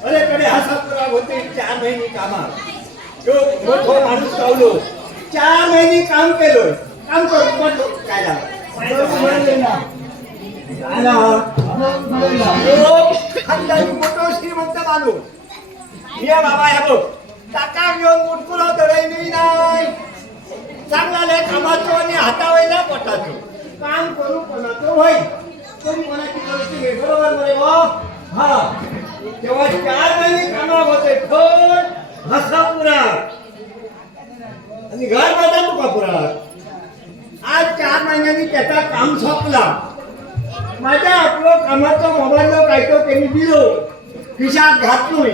अरेकडे हा सातपुरा होते 4 महिने कामात तो मोठो माणूस कावलो 4 महिने काम केलो काम करू काय झालं खानदानी मोठो श्रीमंत माणूस ये बाबा या बघ टाका घेऊन मुटकुल होतो नाही चांगला लय कामाचो आणि हातावयला पोटाचो काम करू कोणाचो होय कोणी कोणाची परिस्थिती बरोबर बरे हा तेव्हा 4 महिने कामावर होते पण हसापुरा आणि घर माझा तुकापुरात आज 4 महिन्यांनी त्याचा काम संपला माझ्या आपलं कामाचा मोबाईल काय तो त्यांनी दिलो खिशात घातलोय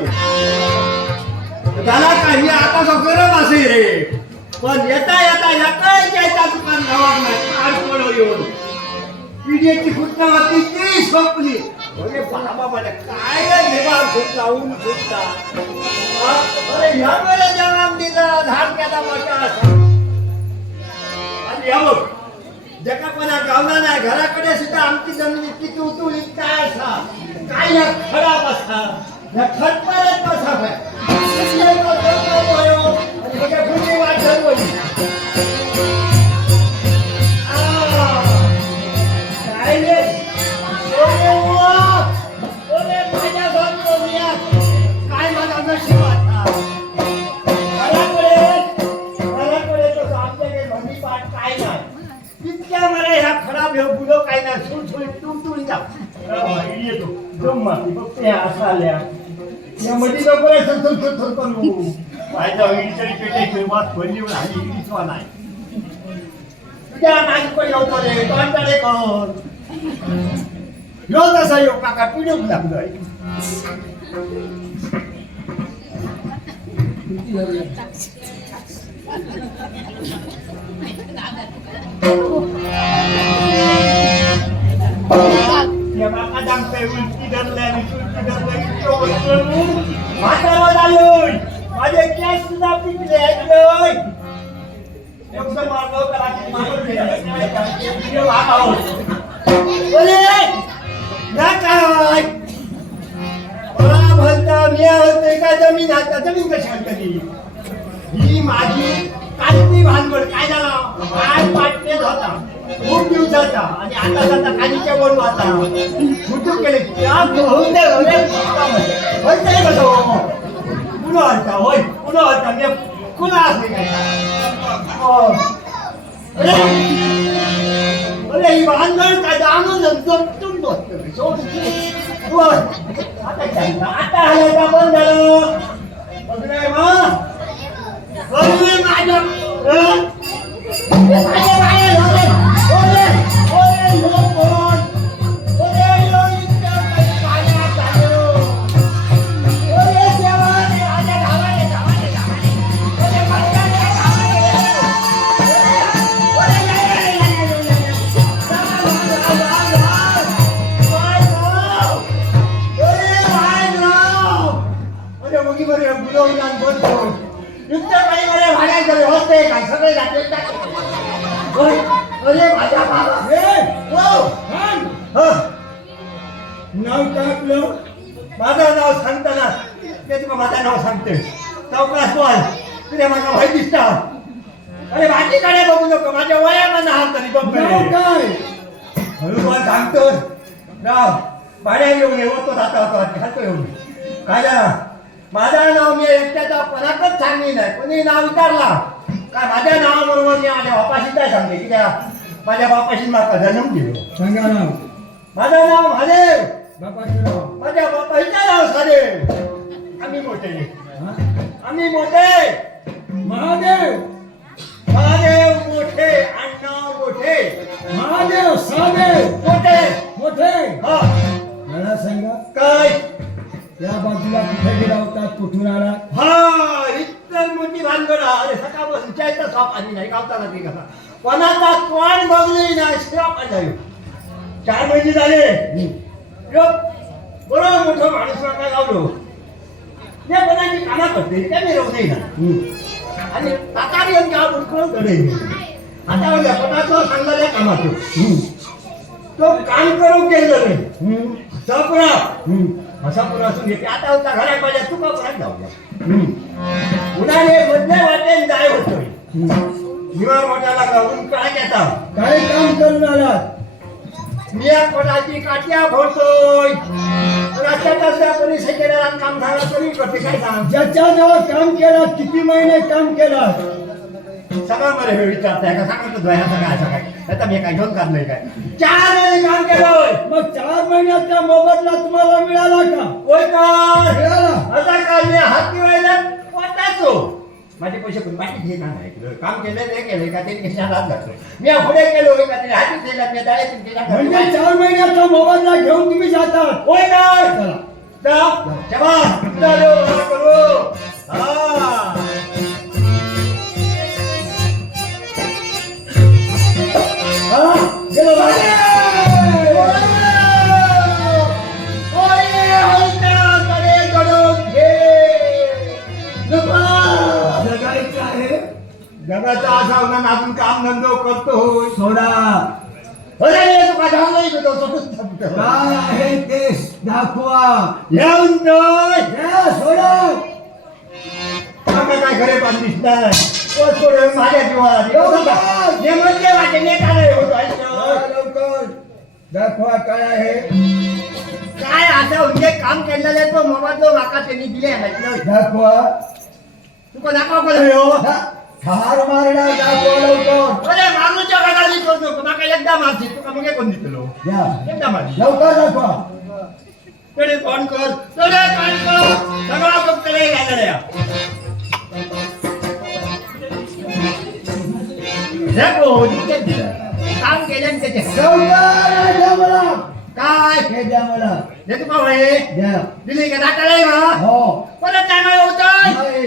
त्याला काही आता गरम असे रे पण येता येता एकाच्या दुकान गावात नाही आज पडो येऊन विजेची फुटणावरती ती संपली अरे बाबा मला काय देवा जाऊन सुटता अरे ह्या वेळेला जन्म दिला धारक्याला मोठा आणि या बघ जगापणा गावला नाही घराकडे सुद्धा आमची जमीन इतकी तुळतुळी काय असा काय या खराब असा या खटपारच बसा काका पिढूक लागलोय माझे केस सुद्धा पिकले जमीन आता जमीन कशी आणली ही माझी कालची भानगड काय झाला काय पाटणेच होता खूप दिवसाचा आणि आता जाता कालीच्या बोल होता फुटूक केले पुन्हा हलता होय पुन्हा हलता मी पुन्हा असले काय अरे ही भानगड काय आनंद जपतून बसतो आता हलायचा बंद झालं माझं नाव सांगताना ते तुला माझं नाव सांगते चौकास बोल तुला माझा भाई दिसता अरे माझीकडे बघू नको माझ्या वयामध्ये हात तरी बघ काय हळू बोल सांगतो राव भाड्या येऊन येतो जाता होतो खातो येऊन काय झाला माझं नाव मी एकट्याचा कोणाकच सांगली नाही कोणी नाव विचारला काय माझ्या नावाबरोबर मी माझ्या बापाशी काय सांगते की त्या माझ्या बापाशी माझा जन्म दिलो सांगा नाव माझं नाव महादेव बापाचं नाव माझ्या बापाचं नाव सादेव आम्ही मोठे महादेव महादेव मोठे अण्णा मोठे महादेव सादेव मोठे हा मला सांगा काय या बाजूला कुठे गेला होता कुठून आला हा इतकी मोठी भानगड अरे सकाळपासून चायचा साप आली नाही गावताना ती कसा कोणाचा तोंड बघली नाही श्राप आला 4 महिने झाले बरोबर मोठं माणूस वाटा लावलो त्या कोणाची कामा करते त्या मी राहू दे ना आणि तातारी गाव उडकून कडे आता कोणाचं सांगणाऱ्या कामाचं तो काम करून गेलं नाही असा पुरा असून घेते आता होता घरात माझ्या तुका परत जाऊया उन्हाने मधल्या वाटेन जाय होतोय निवार मोठ्याला गावून काय घेता काय काम करून आलात मी कोणाची काट्या फोडतोय रस्त्याच्या परिसरात काम झालं तरी करते काय काम ज्याच्या जवळ काम केलं किती महिने काम केलं सगळं मला हे विचारताय का सांगतो द्वयाचा काय असं काय आता मी काय घेऊन काढलंय काय 4 महिने काम केलंय मग 4 महिन्याचा मोबदला तुम्हाला मिळाला का होय का मिळाला आता काय मी हात दिवायला वाटायचो माझे पैसे पण बाकी घे ना काम केलं ते केलंय का ते कशाला हात घातलं मी पुढे केलो का ते हाती दिला मी डायरेक्ट केला म्हणजे 4 महिन्याचा मोबदला घेऊन तुम्ही जातात होय का चला जा चला चलो करू हा गेलो जगाचा असा होणार अजून काम धंदो करतो सोडा अरे तुका जाऊ नाही गेलो काय आहे ते दाखवा येऊन सोडा काय घरे पण दिसणार माझ्या जीवात जे म्हणजे वाटे नेता लवकर दाखवा काय आहे काय असं म्हणजे काम केलेलं तो मोबाईल माका त्यांनी दिले दाखवा तुका दाखवा कसं ठार मारणार दाखवा लवकर अरे मारूच्या गाडी करतो माका एकदा मारशी तुका मग कोण दिसलो एकदा मारशी लवकर दाखवा कडे फोन कर सगळा कडे गेलेला काम केलं त्याचे मला काय हे द्या मला हे तुका वय द्या दिली का दाखलाय ना हो परत काय मला होतोय नाही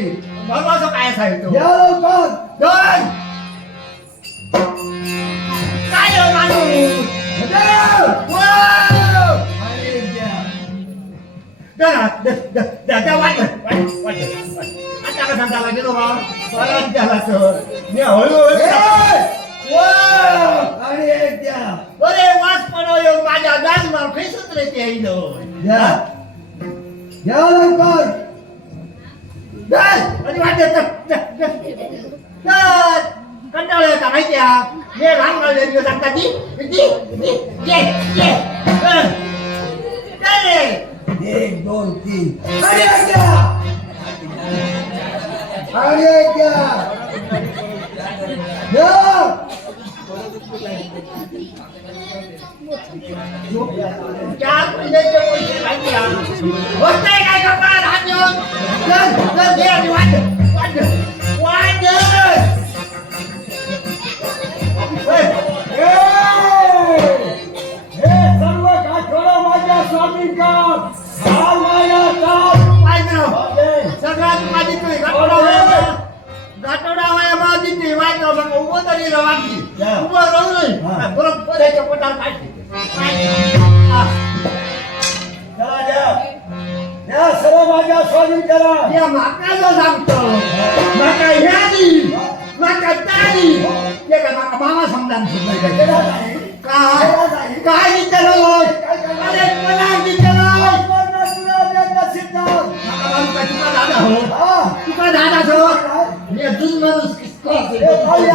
बाबा असं काय सांगतो द्या लवकर दोन काय हो माणूस आता का सांगता गेलो बा परत त्याला तर मी हळूहळू आणि एक द्या अरे वास पडव माझ्या दाल मार खेचत रे ते द्या द्या लवकर दाल आणि वाटत कंटाळा येता माहिती आहे हे लहान गावले सांगता ती ये काय 1 2 3 आणि एक द्या आणि एक द्या चार महिन्याचे पैसे माहिती होत नाही काय कपाळ हात घेऊन घे आणि वाट हे सर्व गाठोडा माझ्या स्वामींचा सगळ्यात माझी गाठोडा वया माझी ती वाईट उभं तरी रवानगी उभं राहू नये बरोबर याच्या पोटावर या सर्व माझ्या स्वाधीन करा या माका जो सांगतो माका ह्या दी माका तारी ते का माका मामा समजान काय विचारलं अरे मला विचारलं तुका दादा हो तुका दादा हो मी अजून माणूस Yeah.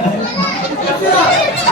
कचरा